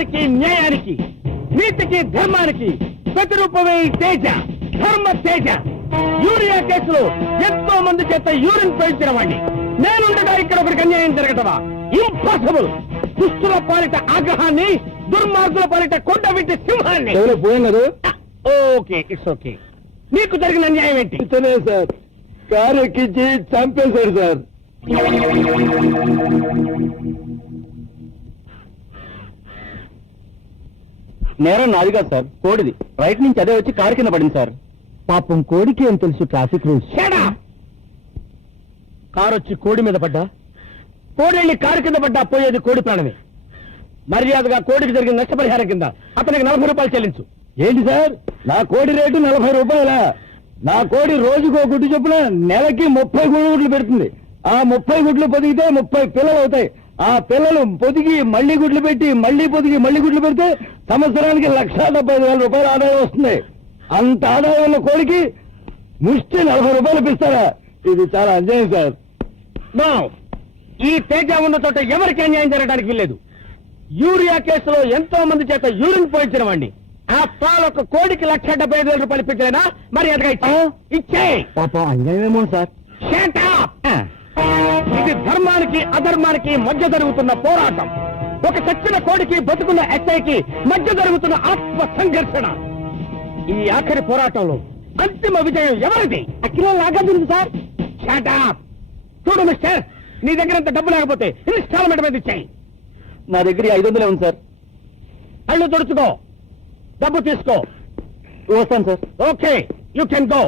నిజానికి న్యాయానికి నీతికి ధర్మానికి ప్రతిరూపమే ఈ తేజ, ధర్మ తేజ. యూరియా కేసులో ఎంతో మంది చేత యూరిన్ పీల్చిన వాడిని నేనుండగా ఇక్కడ ఒకరికి అన్యాయం జరగటమా? ఇంపాసిబుల్. దుష్టుల పాలిట ఆగ్రహాన్ని, దుర్మార్గుల పాలిట కొండ వింటి సింహాన్ని. పోయినారు. Okay, it's okay. నీకు జరిగిన అన్యాయం ఏంటి? సార్, కారు ఎక్కించి చంపేశారు సార్. నేరం నాది కాదు సార్, కోడిది. రైట్ నుంచి అదే వచ్చి కారు కింద పడింది సార్. పాపం కోడికి ఏం తెలుసు ట్రాఫిక్ రూల్స్. కారు వచ్చి కోడి మీద పడ్డా, కోడెళ్ళి కారు కింద పడ్డా పోయేది కోడి ప్రాణమే. మర్యాదగా కోడికి జరిగిన నష్టపరిహారం కింద అతనికి 40 రూపాయలు చెల్లించు. ఏంటి సార్, నా కోడి రేటు 40 రూపాయలా? నా కోడి రోజుకో గుడ్డు చొప్పున నెలకి 30 గుడ్లు పెడుతుంది. ఆ 30 గుడ్లు పొదిగితే 30 పిల్లలు అవుతాయి. ఆ పిల్లలు పొదిగి మళ్లీ గుడ్లు పెట్టి మళ్లీ పొదిగి మళ్లీ గుడ్లు పెడితే సంవత్సరానికి 1,75,000 రూపాయల ఆదాయం వస్తుంది. అంత ఆదాయం ఉన్న కోడికి ముష్టి 40 రూపాయలు ఇస్తారా? ఇది చాలా అన్యాయం సార్. ఈ తేజ ఉన్న చోట ఎవరికి అన్యాయం జరగడానికి వీల్లేదు. యూరియా కేసులో ఎంతో మంది చేత యూరిన్ పోయించిన వాడిని ఆ పాలొక కోడికి 1,75,000 రూపాయలు పెట్టలేనా? మరి ఎదగా ఇచ్చే. పాపం అన్యాయమేమో సార్. ఇది ధర్మానికి అధర్మానికి మధ్య జరుగుతున్న పోరాటం. ఒక చచ్చిన కోడికి బతుకున్న ఎస్ఐకి మధ్య జరుగుతున్న ఆత్మ సంఘర్షణ. ఈ ఆఖరి పోరాటంలో అంతిమ విజయం ఎవరిది? అఖిల లాగదు సార్. చూడు మిస్టర్, నీ దగ్గర అంత డబ్బు లేకపోతే ఇన్స్టాల్మెంట్ మీద ఇచ్చాయి. నా దగ్గర 500 ఉంది సార్. కళ్ళు తుడుచుకో, డబ్బు తీసుకో. వస్తాను sir. Okay, you can go.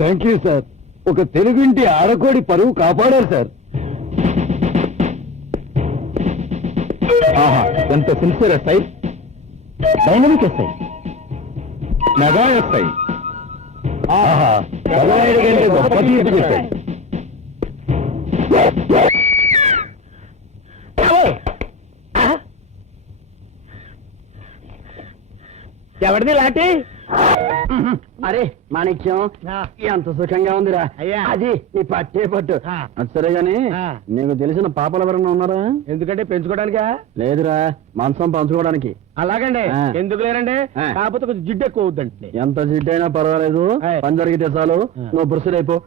Thank you sir. ఒక తెలుగుంటి ఆడకోడి పరువు కాపాడారు సార్. ఆహా, ఎంత sincere SI, dynamic SI, mega SI. ఆహా, పదహారు గంటే గొప్ప తీర్పు చెప్పాయి. ఎవరిది లాటి? అరే మాణిక్యం, ఎంత సుఖంగా ఉందిరా. అయ్యా, అది నీ పట్టే పట్టు. సరే గాని నీకు తెలిసిన పాపలు ఎవరన్నా ఉన్నారా? ఎందుకంటే పెంచుకోవడానికా? లేదురా, మాంసం పంచుకోవడానికి. అలాగండి, ఎందుకు లేరండి? కాకపోతే కొంచెం జిడ్డు ఎక్కువ అవుద్దండి. ఎంత జిడ్డైనా పర్వాలేదు, పని జరిగితే చాలు. నువ్వు బురుసులైపో.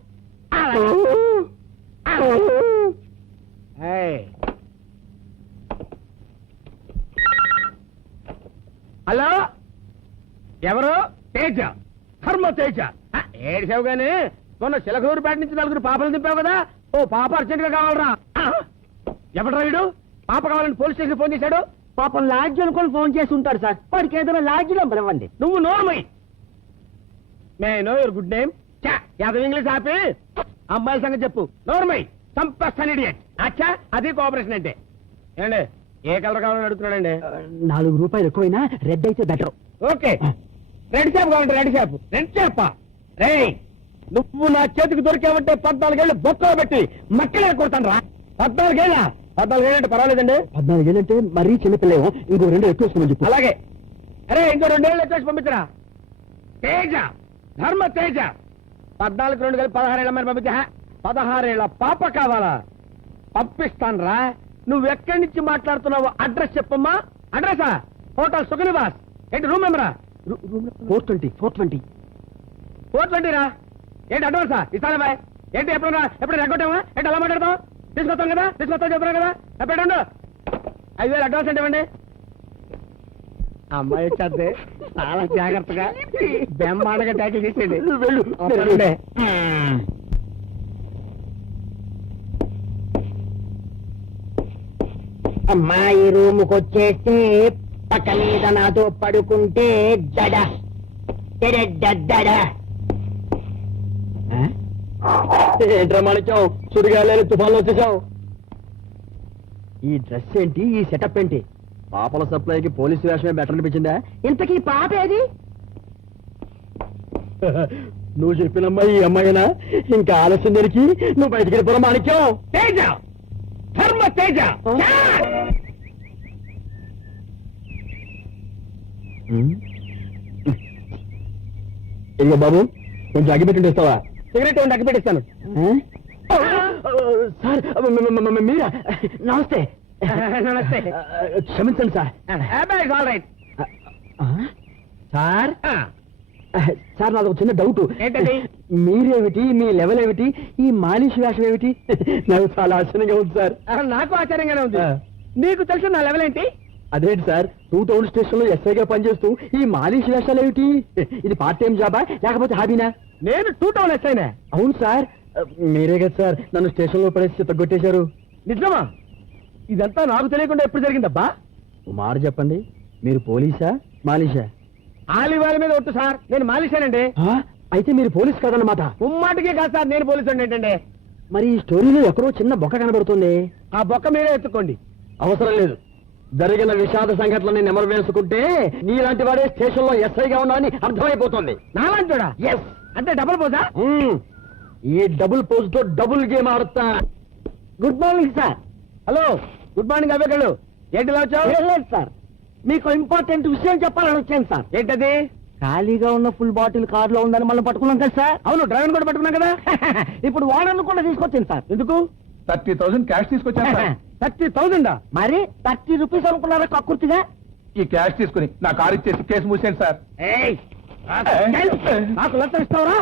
హలో, ఎవరు? తేజ, ధర్మ తేజ. ఏడిసావు గాని మొన్న చిలకూరుపేట నుంచి 4 పాపలు దింపావు కదా. ఓ పాప అర్జెంట్ గా కావాలరా. ఎవడరా వీడు? పాప కావాలని పోలీస్ స్టేషన్ ఫోన్ చేశాడు. పాపం లాడ్జ్ అనుకొని ఫోన్ చేసి ఉంటాడు సార్. వాడికి ఏదైనా లాడ్జ్ నెంబర్ ఇవ్వండి. నువ్వు నోర్మై. May know your good name. Yadav English ఆపి అమ్మాయిల సంగతి చెప్పు. నోర్మై, సంపస్తాన్ ఇడియట్. అచ్చా, అది కోఆపరేషన్ అంటే. ఏమండి, ఏ కలర్ కావాలని అడుగుతున్నాడండి? 4 రూపాయలు ఎక్కువైనా రెడ్ అయితే బెటర్. ఓకే, రెడ్ చేప కావాలంటే రెడ్ చేప. రెడ్ చేప. రే, నువ్వు నా చేతికి దొరికావంటే 14 ఏళ్ళు బొక్కలో పెట్టి మక్కలే కొడతాను రా. 14 ఏళ్ళ? 14 ఏళ్ళంటే పర్వాలేదండి. 14 ఏళ్ళంటే మరీ చిన్నపిల్లేమో, ఇంకో 2 ఎక్కువ వస్తుందని చెప్పు. అలాగే. అరే, ఇంకో 2 ఏళ్ళు వచ్చేసి పంపించరా. తేజ, ధర్మ తేజ. 14 2 కలిపి 16 ఏళ్ళ మరి పంపించా. 16 ఏళ్ళ పాప కావాలా? పంపిస్తాను రా. నువ్వెక్కడి నుంచి మాట్లాడుతున్నావు? అడ్రస్ చెప్పమ్మా. అడ్రసా? హోటల్ సుఖనివాస్. ఏంటి రూమ్ నెంబరా? 420 రా. ఏంటి అడ్వాన్సా? ఇస్తానే బాయ్. ఏంటి ఎప్పుడు రెగ్గొట్టావా? ఏంటి అలా మాట్లాడతావు? తీసుకొస్తాం కదా, తీసుకొస్తాం చెప్తున్నాం కదా. ఎప్పుడండు 5,000 అడ్వాన్స్ అంటే ఇవ్వండి. అమ్మాయి వచ్చేస్తే చాలా జాగ్రత్తగా బెమ్మాడగా ట్యాకిల్ చేసేయండి. అమ్మాయి రూముకి వచ్చేస్తే పక్క మీద నాతో పడుకుంటే దడ దడ. ఏంట్రా మాణిక్యం, సుడిగాలి తుఫాన్లు వచ్చేసావు. ఈ డ్రెస్ ఏంటి, ఈ సెటప్ ఏంటి? పాపల సప్లైకి పోలీసు వేషమే బెటర్ అనిపించిందా? ఇంతకీ పాప ఏది? నువ్వు చెప్పినమ్మా ఈ అమ్మాయినా? ఇంకా ఆలస్యం దొరికి నువ్వు బయటికి వెళ్ళిపోరా మాణిక్యం. తేజ, ధర్మ తేజ. ఇదిగో బాబు, కొంచెం అగ్గిపెట్టిస్తావా? సిగరెట్ ఉండి అగ్గిపెట్టిస్తాను. సార్, మీరా? నమస్తే. నమస్తే. క్షమించండి sir. All right. Sir sir నాది ఒక చిన్న డౌట్. ఏంటది? మీరేమిటి, మీ లెవెల్ ఏమిటి, ఈ మాలిష్ వేషం ఏమిటి? నాకు చాలా ఆశ్చర్యంగా ఉంది సార్. నాకు ఆశ్చర్యంగానే ఉంది. నీకు తెలిసిన నా లెవెల్ ఏంటి? అదేంటి సార్, 2 టౌన్ స్టేషన్ లో ఎస్ఐగా పనిచేస్తూ ఈ మాలిష్ వేషాలు ఏమిటి? ఇది పార్ట్ టైం జాబా లేకపోతే హాబీనా? నేను 2 టౌన్ ఎస్ఐనే. అవును సార్, మీరే కదా సార్ నన్ను స్టేషన్ లో పడేసి తగ్గొట్టేశారు. నిజమా? ఇదంతా నాకు తెలియకుండా ఎప్పుడు జరిగిందబ్బా? ఓ మాట చెప్పండి, మీరు పోలీసా మాలిషా? ఆలివారి మీద ఒట్టు సార్, నేను మాలిశానండి. అయితే మీరు పోలీస్ కాదన్నమాట. ముమ్మాటికే కాదు సార్, నేను పోలీసు ఏంటండి. మరి ఈ స్టోరీలో ఎక్కడో చిన్న బొక్క కనబడుతుంది. ఆ బొక్క మీరే ఎత్తుకోండి. అవసరం లేదు. జరిగిన విషాద సంఘటనని నెమరు వేసుకుంటే నీలాంటి వాడే స్టేషన్ లో ఎస్ఐగా ఉన్నాడని అర్థమైపోతుంది. నాలంటోడా? ఎస్. అంటే డబుల్ పోజా? ఈ డబుల్ పోజ్ తో డబుల్ గేమ్ ఆడతా. Good morning sir. Hello, good morning అవేకళ్ళు. ఏంటి ఇలా వచ్చావు? లేదు సార్, మీకు ఇంపార్టెంట్ విషయం చెప్పాలని వచ్చాను సార్. ఏంటది? ఖాళీగా ఉన్న ఫుల్ బాటిల్ కార్ లో ఉందని మనం పట్టుకున్నాం కదా సార్. అవును, డ్రైవర్ కూడా పట్టుకున్నాం కదా. ఇప్పుడు వాడను కూడా తీసుకొచ్చాను సార్. ఎందుకు? 30,000 క్యాష్ తీసుకొచ్చాను సార్. 30,000? మరి 30 రూపీస్ అనుకున్నారా కక్కుర్తిగా? ఈ క్యాష్ తీసుకుని నా కారు ఇచ్చేసి కేసు మూసేయండి సార్. ఏయ్, నాకు లంచం ఇస్తావరా?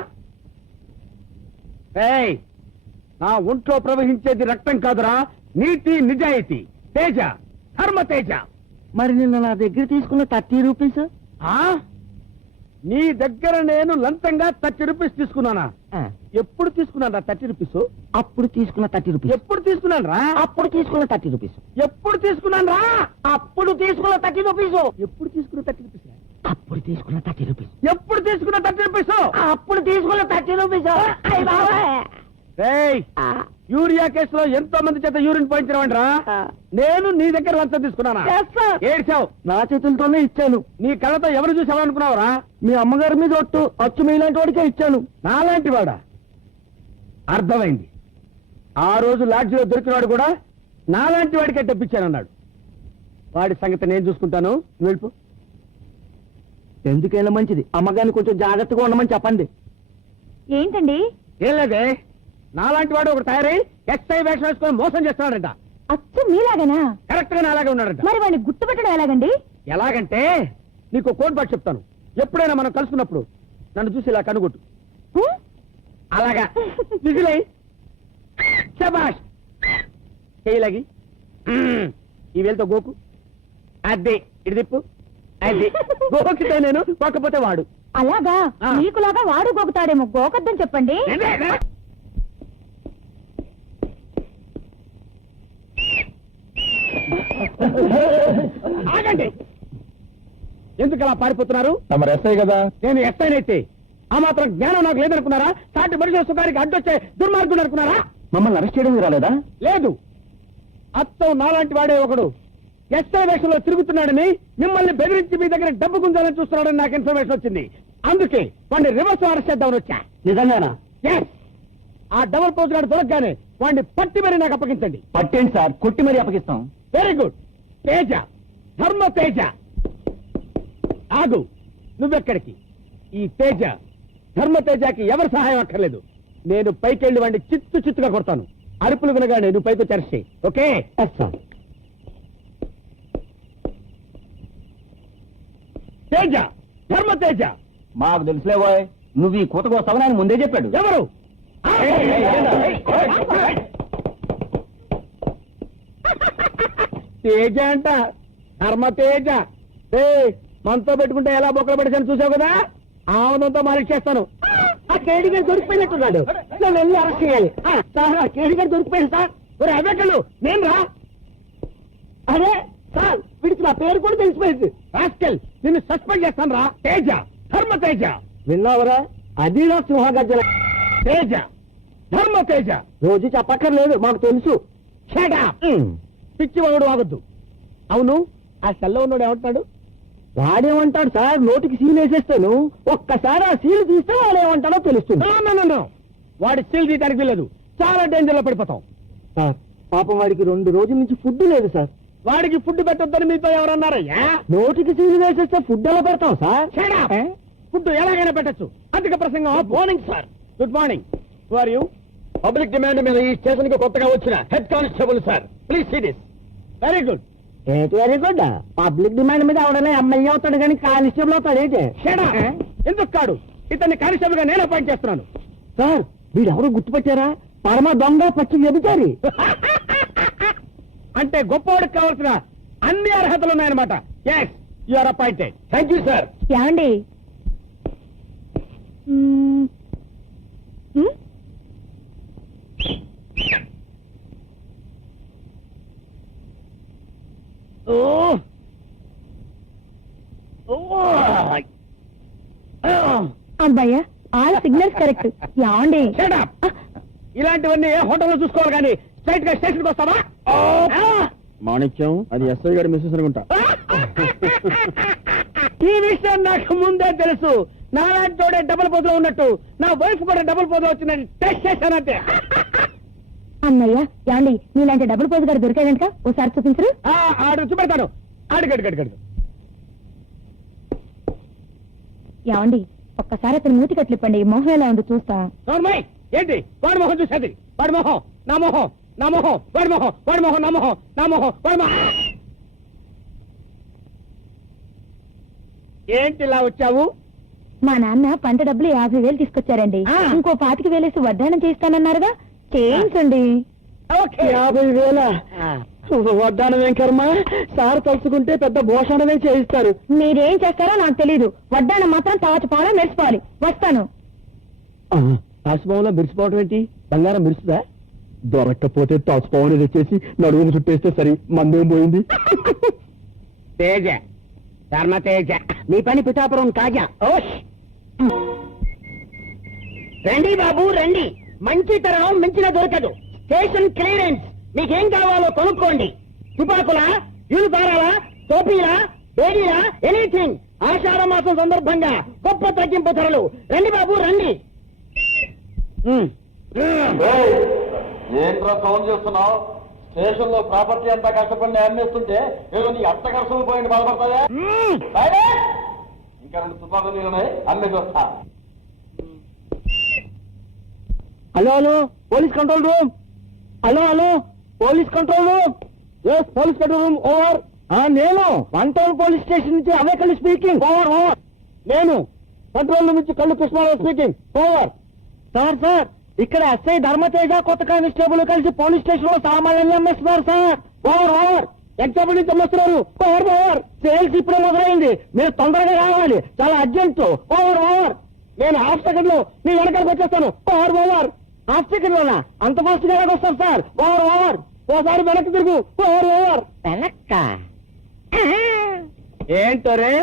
ఏయ్, నా ఒంట్లో ప్రవహించేది రక్తం కాదురా, నీతి నిజాయితీ, తేజ, ధర్మ తేజ. మరి నిన్న నా దగ్గర తీసుకున్న 30 రూపీస్ ఆ? నీ దగ్గర నేను లంచంగా 30 రూపీస్ తీసుకున్నానా? ఎప్పుడు తీసుకున్నాను 30 రూపీస్? అప్పుడు తీసుకున్న 30 రూపీస్. ఎప్పుడు తీసుకున్నాను రా? అప్పుడు తీసుకున్న 30 రూపీస్. ఎప్పుడు తీసుకున్నాను రా? అప్పుడు తీసుకున్న 30 రూపీస్. ఎప్పుడు తీసుకున్న 30 రూపీస్? అప్పుడు తీసుకున్న 30 రూపీస్. ఎప్పుడు తీసుకున్న 30 రూపీస్? అప్పుడు తీసుకున్న 30 రూపీస్. అయ్ బాబాయ్. ఏయ్, యూరియా కేసులో ఎంతో మంది చేత యూరిన్ పోయించడమంటరా? నేను నీ దగ్గర లంచం తీసుకున్నానా? ఏడ్చావు. నా చేతులతోనే ఇచ్చాను. నీ కళ్ళతో ఎవరు చూసావనుకున్నావురా? మీ అమ్మగారి మీద ఒట్టు, అచ్చు మీలాంటి వాడికే ఇచ్చాను. నాలాంటి వాడా? అర్థమైంది. ఆ రోజు లాడ్జిలో దొరికినవాడు కూడా నాలాంటి వాడికే తెప్పించానన్నాడు. వాడి సంగతి నేను చూసుకుంటాను, నువ్వు వెళ్ళిపో. ఎందుకైనా మంచిది, అమ్మగారిని కొంచెం జాగ్రత్తగా ఉండమని చెప్పండి. ఏంటండి? ఏం లేదే, నాలాంటి వాడు ఒకటి తయారై ఎస్ఐ వేషం వేసుకొని మోసం చేస్తున్నాడంట. అచ్చు మీలాగనా? కరెక్ట్ గా అలాగే ఉన్నాడంట. మరి వాడిని గుర్తుపెట్టడం ఎలాగండి? ఎలాగంటే నీకు కోడ్ పాటు చెప్తాను. ఎప్పుడైనా మనం కలుసుకున్నప్పుడు నన్ను చూసి ఇలా కనుగొట్టు. హ్మ్? అలాగా విజిలై. శబాష్. చేయలాగి ఈ వేలతో గోకు. అదే ఇటు తిప్పు. అది గోకితే నేను, గోకపోతే వాడు. అలాగా? ఆ. మీకులాగా వాడు గోకుతాడేమో, గోకద్దని చెప్పండి. ఆగండి. ఎందుకు అలా పారిపోతున్నారు? తమరు ఎస్ఐ కదా. నేను ఎస్ఐనైతే ఆ మాత్రం జ్ఞానం నాకు లేదనుకున్నారా? సాటి మనుషుల సుఖానికి అడ్డొచ్చే దుర్మార్గుడు అనుకున్నారా? మమ్మల్ని అరెస్ట్ చేయడం రాలేదా? లేదు. అత్తం నాలాంటి వాడే ఒకడు ఎస్ఐ వేషంలో తిరుగుతున్నాడని, మిమ్మల్ని బెదిరించి మీ దగ్గర డబ్బు గుంజాలని చూస్తున్నాడని నాకు ఇన్ఫర్మేషన్ వచ్చింది. అందుకే వాడిని రివర్స్ అరెస్ట్ చేద్దామని వచ్చా. నిజంగానా? ఎస్. ఆ డబుల్ పోస్ట్ గార్డు దొరకగానే వాడిని పట్టి మరీ నాకు అప్పగించండి. పట్టేంటి సార్, కొట్టి మరీ అప్పగిస్తాం. Very good. తేజ, ధర్మ తేజ. ఆగు, నువ్వెక్కడికి? ఈ తేజ, ధర్మ తేజకి ఎవరి సహాయం అక్కర్లేదు. నేను పైకెళ్ళి వాడిని చిత్తుగా కొడతాను. అరుపులు వినగానే నువ్వు పైకి వచ్చి ఓకే? తేజ, ధర్మ తేజ. మాకు తెలుసులేవోయ్, నువ్వు ఈ కూత కోస్తావని ఆయన ముందే చెప్పాడు. ఎవరు? తేజ అంట, ధర్మ తేజ. మనతో పెట్టుకుంటే ఎలా బొక్కలు పెడతాను చూసావు కదా? ఆమెదంతో మాలిష్ చేస్తాను. ఆ కేడి గారు దొరికిపోయినట్టున్నాడు. నన్ను వెళ్ళి అరెస్ట్ చేయాలి. సార్, ఆ కేడి గారు దొరికిపోయింది సార్. ఒరే అవేకళ్ళు, నేను రా. అదే సార్, వీడికి నా పేరు కూడా తెలిసిపోయింది. రాస్కెల్, నిన్ను సస్పెండ్ చేస్తాను రా. తేజ, ధర్మ తేజ. విన్నావరా? అది నా సింహగర్జన. తేజ, ధర్మ తేజ. రోజు చెప్పక్కర్లేదు, మాకు తెలుసు. పిచ్చి వాడు ఆగొద్దు. అవును, ఆ సెల్లో ఉన్నాడు ఏమంటాడు? వాడేమంటాడు సార్, నోటికి సీల్ వేసేస్తాను. ఒక్కసారి ఆ సీల్ తీస్తే వాడు ఏమంటాడో తెలుస్తుంది. వాడి సీల్ తీయడానికి వెళ్ళదు, చాలా డేంజర్ లో పడిపోతాం. సార్, పాపం వాడికి 2 రోజుల నుంచి ఫుడ్ లేదు సార్. వాడికి ఫుడ్ పెట్టొద్దని మీతో ఎవరన్నారయ్యా? నోటికి సీల్ వేసేస్తే ఫుడ్ ఎలా పెడతాం సార్? ఫుడ్ ఎలాగైనా పెట్టచ్చు. అధిక ప్రసంగం. Morning sir. Good morning. Are you? Public demand మీద ఈ స్టేషన్ కి కొత్తగా వచ్చిన head constable sir. Please see this. Very good. ఏంటి వెరీ గుడ్? పబ్లిక్ డిమాండ్ మీద ఎవడైనా ఎమ్మెల్యే అవుతాడు కానీ కానిస్టేబుల్ అవుతాడు ఏంటి? ఎందుకు కాడు? ఇతన్ని కానిస్టేబుల్ గా నేను అపాయింట్ చేస్తున్నాను. సార్ వీడెవరో గుర్తుపట్టారా? పరమ దొంగ పచ్చి వ్యభిచారి. అంటే గొప్పవాడికి కావాల్సిన అన్ని అర్హతలు ఉన్నాయన్నమాట. Yes, you are appointed. Thank you sir. ఏమండి మ్మ్. మ్మ్? అబ్బాయ్యా ఆల్ సిగ్నల్స్ కరెక్ట్. ఏమండి ఇలాంటివన్నీ ఏ హోటల్లో చూసుకోవాలి కానీ స్ట్రైట్ గా స్టేషన్ కి వస్తావా? మాణిక్యం, అది ఎస్ఐ గారి మిస్సెస్ అనుకుంటా. ఈ విషయం నాకు ముందే తెలుసు. నాలాంటి డబుల్ పోజులో ఉన్నట్టు నా వైఫ్ కూడా డబుల్ పోజులో వచ్చిందని టెస్ట్ చేశానంటే. అమ్మయ్యా ఏమండి మీలాంటి డబుల్ పోజు గారు దొరికాడంట, ఓసారి చూపించరు? ఆడు చూపెడతాను. అడుగడుగడుగడు. ఏమండి ఒక్కసారి అతను మూతి కట్లిప్పండి, మొహం ఎలా ఉందో చూస్తా. నోర్మయ్, ఏంటి వాడి మొహం చూసేది? వాడి మొహం నా మొహం, నా మొహం వాడి మొహం, వాడి మొహం నా మొహం, నా మొహం వాడి మొహం. ఏంటి ఇలా వచ్చావు? మా నాన్న పంట డబ్బులు 50,000 తీసుకొచ్చారండి. ఆ. ఇంకో 25,000 వడ్డానం చేస్తానన్నారుగా, చేయించండి. ఓకే. 50,000 వడ్డానం ఏం కర్మ? సార్ తలుచుకుంటే పెద్ద భూషణమే చేయిస్తారు. మీరేం చేస్తారో నాకు తెలీదు. వడ్డానం మాత్రం తాచుకోవాలి, మెరిసిపోవాలి. వస్తాను. తాసుభావంలో మెరిసిపోవడం ఏంటి? బంగారం మెరుస్తుందా? దొరక్కపోతే తాసుభావం తెచ్చేసి నడువును చుట్టేస్తే సరి, మందేం పోయింది. తేజ, ధర్మ తేజ. నీ పని పిఠాపురం కాజా. ఓష్. రండి బాబు రండి, మంచి తరం మించిన దొరకదు. Station clearance. మీకేం కావాలో కొనుక్కోండి. తుపాకులా, ఇల్లు దారాలా, టోపీలా, బేడీలా, ఎనీథింగ్. ఆషాఢ మాసం సందర్భంగా గొప్ప తగ్గింపు ధరలు. రండి బాబు రండి. ఏంట్రా ఫోన్ చేస్తున్నావు? స్టేషన్ లో ప్రాపర్టీ అంతా కష్టపడి అమ్మేస్తుంటే ఏదో నీ అత్త ఖర్చులు పోయింది బాధపడతాయా? ఇంకా 2 తుపాకులు ఉన్నాయి, అమ్మేసి వస్తా. Hello hello, police control room. Hello hello, police control room. Yes, police control room. Over. నేను 1 టౌన్ పోలీస్ స్టేషన్ నుంచి అవేకల్ స్పీకింగ్. Over over. నేను కంట్రోల్ రూమ్ నుంచి కళ్ళు కృష్ణారావు స్పీకింగ్. ఓవర్. సార్ ఇక్కడ ఎస్ఐ ధర్మతేజ, కొత్త కానిస్టేబుల్ కలిసి పోలీస్ స్టేషన్ లో సామాన్యులు అమ్మేస్తున్నారు సార్. Over over. ఎగ్జాంపుల్ నుంచి అమ్మేస్తున్నారు. Over over. సేల్స్ ఇప్పుడే మొదలైంది, మీరు తొందరగా రావాలి, చాలా అర్జెంట్. Over over. నేను హాఫ్ సెకండ్ లో మీ వెనకాలకు వచ్చేస్తాను. Over over. హాఫ్ సెకండ్ లోనా? అంత ఫాస్ట్ గా వస్తాను సార్. Over over. ఓసారి వెనక్కి తిరుగు. Over over. వెనక్క ఏంటో రే,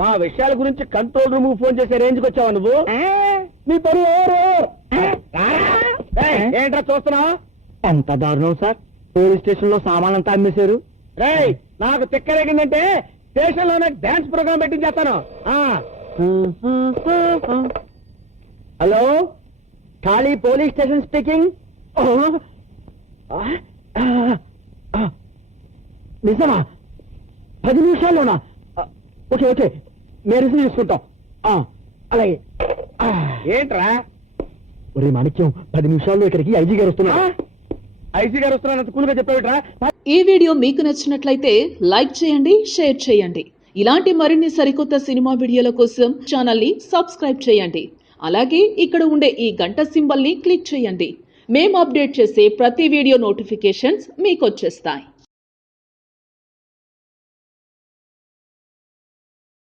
మా విషయాల గురించి కంట్రోల్ రూమ్ ఫోన్ చేసే రేంజ్ కి వచ్చావు నువ్వు. నీ పని ఓవర్ ఓవర్. ఏంట్రా చూస్తున్నావు? ఎంత దారుణం సార్, పోలీస్ స్టేషన్ లో సామానంతా అమ్మేశారు. రేయ్, నాకు తిక్కరేగిందంటే స్టేషన్ లోనే డాన్స్ ప్రోగ్రామ్ పెట్టించేస్తాను. హలో, ఖాళీ పోలీస్ స్టేషన్ స్పీకింగ్. నిజమా? 10 నిమిషాల్లోనా? ఓకే ఓకే, మేము రిసీవ్ చేసుకుంటాం. అలాగే. ఏంట్రా? ఒరే మాణిక్యం, 10 నిమిషాల్లో ఇక్కడికి ఐజీ గారు వస్తున్నారు. ఐజీ గారు వస్తున్నారు కూలుగా చెప్పేవిట్రా? ఈ వీడియో మీకు నచ్చినట్లయితే లైక్ చేయండి, షేర్ చేయండి. ఇలాంటి మరిన్ని సరికొత్త సినిమా వీడియోల కోసం ఛానల్ ని సబ్స్క్రైబ్ చేయండి. అలాగే ఇక్కడ ఉండే ఈ గంట సింబల్ ని క్లిక్ చేయండి. మేము అప్డేట్ చేసే ప్రతి వీడియో నోటిఫికేషన్స్ మీకు వచ్చేస్తాయి.